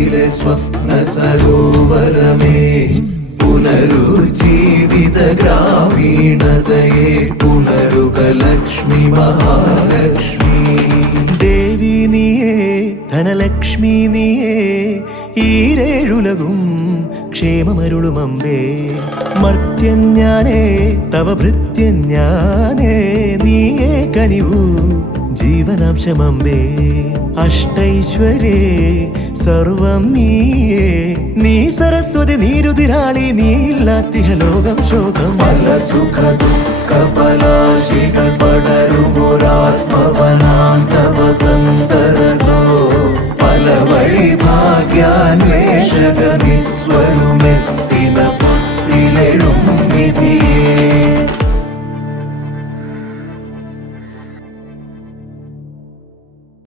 ഭൂമിയിലെ സ്വപ്ന സരോവരമേ പുനരുജീവിത ഗ്രാമീണതയെ പുനരുക ലക്ഷ്മി മഹാലക്ഷ്മി. ദേവി നീയേ ധനലക്ഷ്മി നീയേ ഈരേഴുലകും ക്ഷേമമരുളുമമ്പേ. മർത്യൻ ഞാനേ തവ ഭൃത്യൻ ഞാനേ നീയേ കനിവു ജീവനാംശമമ്പേ. അഷ്ടൈശ്വരേ സർവം നീയേ. നീ സരസ്വതി നീരുതിരാളി നീ ഇല്ലാത്തിഹ ലോകം ശോകം അല്ല സുഖ ദുഃഖ